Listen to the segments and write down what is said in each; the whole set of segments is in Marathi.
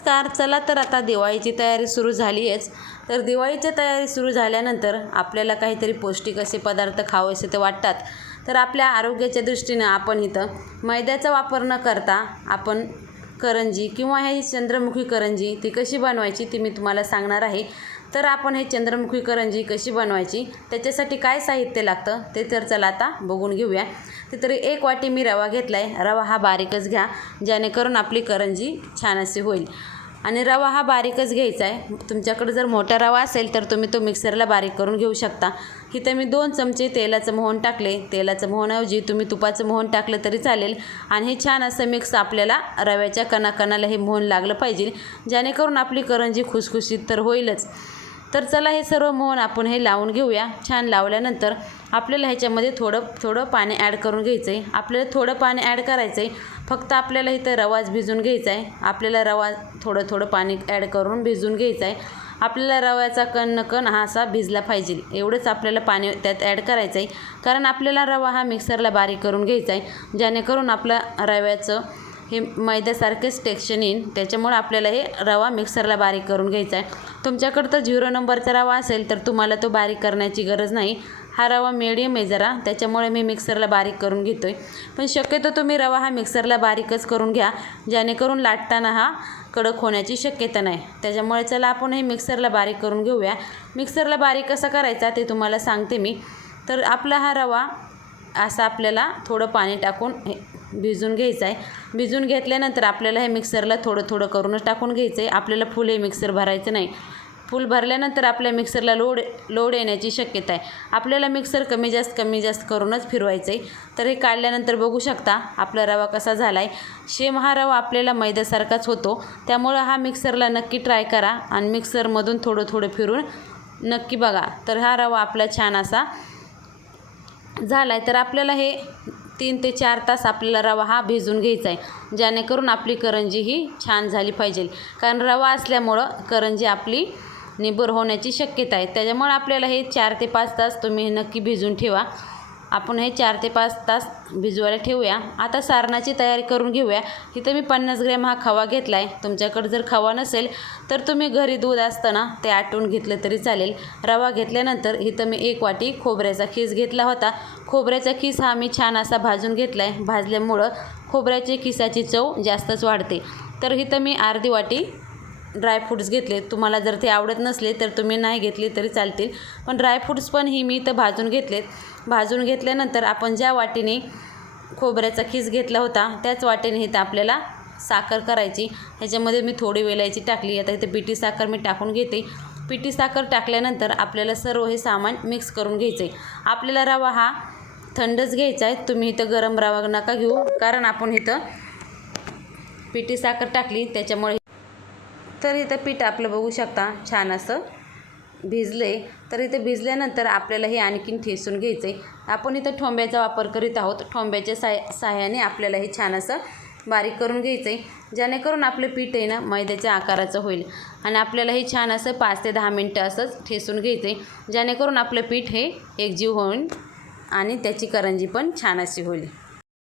नमस्कार. चला तर आता दिवाळीची तयारी सुरू झाली आहेच. तर दिवाळीची तयारी सुरू झाल्यानंतर आपल्याला काहीतरी पौष्टिक असे पदार्थ खावेसे ते वाटतात. तर आपल्या आरोग्याच्या दृष्टीनं आपण इथं मैद्याचा वापर न करता आपण करंजी किंवा ही चंद्रमुखी करंजी ती कशी बनवायची ती मी तुम्हाला सांगणार आहे. तर आपण हे चंद्रमुखी करंजी कशी बनवायची, त्याच्यासाठी काय साहित्य लागतं ते तर चला आता बघून घेऊया. ते तरी 1 वाटी मी रवा घेतला आहे. रवा हा बारीकच घ्या, जेणेकरून आपली करंजी छान अशी होईल. आणि रवा हा बारीकच घ्यायचा आहे. तुमच्याकडे जर मोठा रवा असेल तर तुम्ही तो मिक्सरला बारीक करून घेऊ शकता. इथं मी 2 चमचे तेलाचं मोहन टाकले. तेलाचं मोहनाऐवजी तुम्ही तुपाचं मोहन टाकलं तरी चालेल. आणि हे छान असं मिक्स आपल्याला रव्याच्या कणाकणाला हे मोहन लागलं पाहिजे, जेणेकरून आपली करंजी खुसखुशीत तर होईलच. तर चला हे सर्व मोहन आपण हे लावून घेऊया. छान लावल्यानंतर आपल्याला ह्याच्यामध्ये थोडं पाणी ॲड करून घ्यायचं आहे. आपल्याला थोडं पाणी ॲड करायचं आहे. फक्त आपल्याला इथं रवाच भिजून घ्यायचा आहे. आपल्याला रवा थोडं पाणी ॲड करून भिजून घ्यायचा आहे. आपल्याला रव्याचा कण हा असा भिजला पाहिजे, एवढंच आपल्याला पाणी त्यात ॲड करायचं आहे. कारण आपल्याला रवा हा मिक्सरला बारीक करून घ्यायचा आहे, जेणेकरून आपल्या रव्याचं हे मैद्यासारखेच टेक्स्चर येईल. त्याच्यामुळे आपल्याला हे रवा मिक्सरला बारीक करून घ्यायचा आहे. तुमच्याकडं तर 0 नंबरचा रवा असेल तर तुम्हाला तो बारीक करण्याची गरज नाही. हा रवा मीडियम आहे जरा, त्याच्यामुळे मी मिक्सरला बारीक करून घेतो आहे. पण शक्यतो तुम्ही रवा हा मिक्सरला बारीकच करून घ्या, जेणेकरून लाटताना हा कडक होण्याची शक्यता नाही. त्याच्यामुळे चला आपण हे मिक्सरला बारीक करून घेऊया. मिक्सरला बारीक कसा करायचा ते तुम्हाला सांगते मी. तर आपला हा रवा असा आपल्याला थोडं पाणी टाकून हे भिजून घ्यायचा आहे. भिजून घेतल्यानंतर आपल्याला हे मिक्सरला थोडं करूनच टाकून घ्यायचं आहे. आपल्याला फुल हे मिक्सर भरायचं नाही. फुल भरल्यानंतर आपल्या मिक्सरला लोड येण्याची शक्यता आहे. आपल्याला मिक्सर कमी जास्त करूनच फिरवायचं आहे. तर हे काढल्यानंतर बघू शकता आपला रवा कसा झाला आहे. सेम हा रवा आपल्याला मैद्यासारखाच होतो. त्यामुळं हा मिक्सरला नक्की ट्राय करा आणि मिक्सरमधून थोडं फिरून नक्की बघा. तर हा रवा आपला छान असा झाला आहे. तर आपल्याला हे 3 ते 4 तास आपल्याला रवा हा भिजून घ्यायचा आहे, जेणेकरून आपली करंजी ही छान झाली पाहिजे. कारण रवा असल्यामुळं करंजी आपली निबर होण्याची शक्यता आहे. त्याच्यामुळे आपल्याला हे 4 ते 5 तास तुम्ही नक्की भिजून ठेवा. आपण हे 4 ते 5 तास भिजवायला ठेवूया. आता सारणाची तयारी करून घेऊया. इथं मी 50 ग्रॅम हा खवा घेतला आहे. तुमच्याकडे जर खवा नसेल तर तुम्ही घरी दूध असतं ना ते आटवून घेतलं तरी चालेल. रवा घेतल्यानंतर इथं मी 1 वाटी खोबऱ्याचा खीस घेतला होता. खोबऱ्याचा खीस हा मी छान असा भाजून घेतला आहे. भाजल्यामुळं खोबऱ्याची खिसाची चव जास्तच वाढते. तर इथं मी अर्धी वाटी ड्रायफ्रूट्स घेतले. तुम्हाला जर ते आवडत नसले तर तुम्ही नाही घेतले तरी चालतील. पण ड्रायफ्रूट्स पण ही मी इथं भाजून घेतलेत. भाजून घेतल्यानंतर आपण ज्या वाटीने खोबऱ्याचा खीस घेतला होता त्याच वाटीने इथं आपल्याला साखर करायची. ह्याच्यामध्ये मी थोडी वेलायची टाकली. आता इथं पिठी साखर मी टाकून घेते. पिठी साखर टाकल्यानंतर आपल्याला सर्व हे सामान मिक्स करून घ्यायचं आहे. आपल्याला रवा हा थंडच घ्यायचा आहे. तुम्ही इथं गरम रवा नका घेऊ, कारण आपण इथं पिठी साखर टाकली त्याच्यामुळे. तर इथं पीठ आपलं बघू शकता छान असं भिजलं आहे. तर इथं भिजल्यानंतर आपल्याला हे आणखीन ठेसून घ्यायचं आहे. आपण इथं ठोंब्याचा वापर करीत आहोत. ठोंब्याच्या साह्याने आपल्याला हे छान असं बारीक करून घ्यायचं आहे, जेणेकरून आपलं पीठ आहे ना मैद्याच्या आकाराचं होईल. आणि आपल्याला हे छान असं 5 ते 10 मिनटं असंच ठेसून घ्यायचं आहे, जेणेकरून आपलं पीठ हे एकजीव होईल आणि त्याची करंजी पण छान अशी होईल.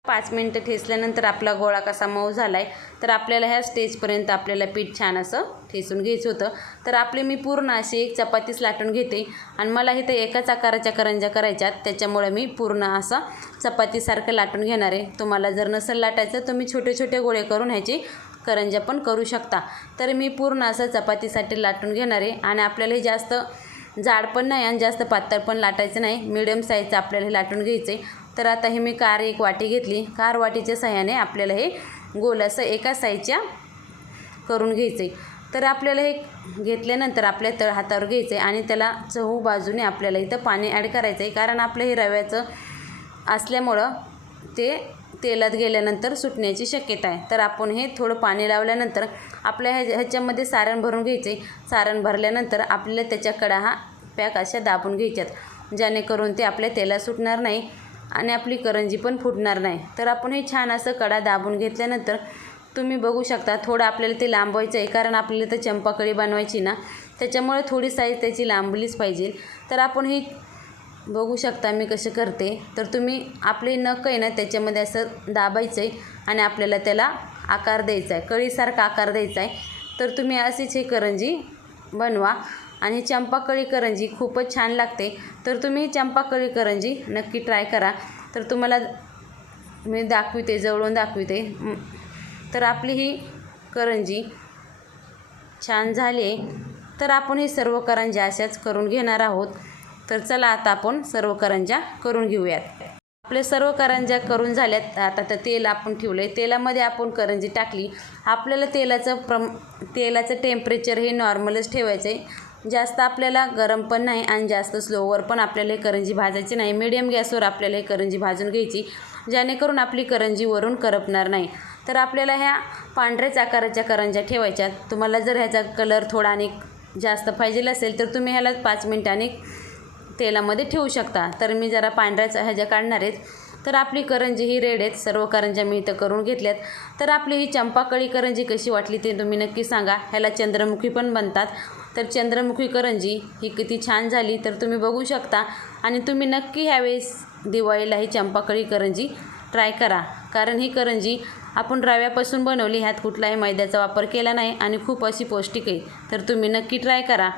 5 मिनटं ठेसल्यानंतर आपला गोळा कसा मऊ झाला आहे. तर आपल्याला ह्या स्टेजपर्यंत आपल्याला पीठ छान असं ठेसून घ्यायचं होतं. तर आपली मी पूर्ण अशी एक चपातीच लाटून घेते. आणि मला इथं एकाच आकाराच्या करंज्या करायच्यात, त्याच्यामुळे मी पूर्ण असं चपातीसारखं लाटून घेणार आहे. तुम्हाला जर नसेल लाटायचं तुम्ही छोटे गोळे करून ह्याची करंज्या पण करू शकता. तर मी पूर्ण असं चपातीसाठी लाटून घेणार आहे. आणि आपल्याला हे जास्त जाड पण नाही आणि जास्त पातळ पण लाटायचं नाही, मिडियम साईजचं आपल्याला हे लाटून घ्यायचं आहे. तर आता हे मी 1 वाटी घेतली. वाटीच्या सहाय्याने आपल्याला हे गोल असं एका साईजच्या करून घ्यायचं आहे. तर आपल्याला हे घेतल्यानंतर आपल्या तळ हातावर घ्यायचं आहे आणि त्याला चहू बाजूने आपल्याला इथं पाणी ॲड करायचं आहे. कारण आपलं हे रव्याचं असल्यामुळं ते तेलात गेल्यानंतर सुटण्याची शक्यता आहे. तर आपण हे थोडं पाणी लावल्यानंतर आपल्या ह्याच्यामध्ये सारण भरून घ्यायचे. सारण भरल्यानंतर आपल्याला त्याच्या कडा हा पॅक अशा दाबून घ्यायच्यात, जेणेकरून ते आपल्या तेलात सुटणार नाही आणि आपली करंजी पण फुटणार नाही. तर आपण हे छान असं कडा दाबून घेतल्यानंतर तुम्ही बघू शकता थोडं आपल्याला ते लांबवायचं आहे, कारण आपल्याला तर चंपाकळी बनवायची ना, त्याच्यामुळे थोडी साईज त्याची लांबलीच पाहिजे. तर आपण ही बघू शकता मी कसे करते. तर तुम्ही आपले नख आहे ना त्याच्यामध्ये असं दाबायचं आहे आणि आपल्याला त्याला आकार द्यायचा आहे, कळीसारखा आकार द्यायचा आहे. तर तुम्ही अशीच ही करंजी बनवा आणि चंपाकळी करंजी खूपच छान लागते. तर तुम्ही चंपाकळी करंजी नक्की ट्राय करा. तर तुम्हाला मी दाखविते, जवळून दाखविते. तर आपली ही करंजी छान झाली आहे. तर आपण ही सर्व करंज्या अशाच करून घेणार आहोत. तर चला आता आपण सर्व करंज्या करून घेऊयात. आपले सर्व करंज्या करून झाल्यात. आता तर तेल आपण ठेवलं आहे. तेलामध्ये आपण करंजी टाकली. आपल्याला तेलाचं टेम्परेचर हे नॉर्मलच ठेवायचं आहे. जास्त आपल्याला गरम पण नाही आणि जास्त स्लोवर पण आपल्याला ही करंजी भाजायची नाही. मीडियम गॅसवर आपल्याला ही करंजी भाजून घ्यायची, जेणेकरून आपली करंजी वरून करपणार नाही. तर आपल्याला ह्या पांढऱ्याच आकाराच्या करंज्या ठेवायच्यात. तुम्हाला जर ह्याचा कलर थोडा आणि जास्त पाहिजे असेल तर तुम्ही ह्याला 5 मिनिटांनी तेलामध्ये ठेवू शकता. तर मी जरा पांढऱ्याच ह्याच्या काढणार आहेत. तर आपली करंजी ही रेडी आहेत. सर्व करंज्या मी इथं करून घेतल्यात. तर आपली ही चंपाकळी करंजी कशी वाटली ते तुम्ही नक्की सांगा. ह्याला चंद्रमुखी पण बनतात. तर चंद्रमुखी करंजी ही किती छान झाली तर तुम्ही बघू शकता. आणि तुम्ही नक्की ह्यावेळेस दिवाळीला ही चंपाकळी करंजी ट्राय करा. कारण ही करंजी आपण रव्यापासून बनवली, ह्यात कुठलाही मैद्याचा वापर केला नाही आणि खूप अशी पौष्टिक आहे. तर तुम्ही नक्की ट्राय करा.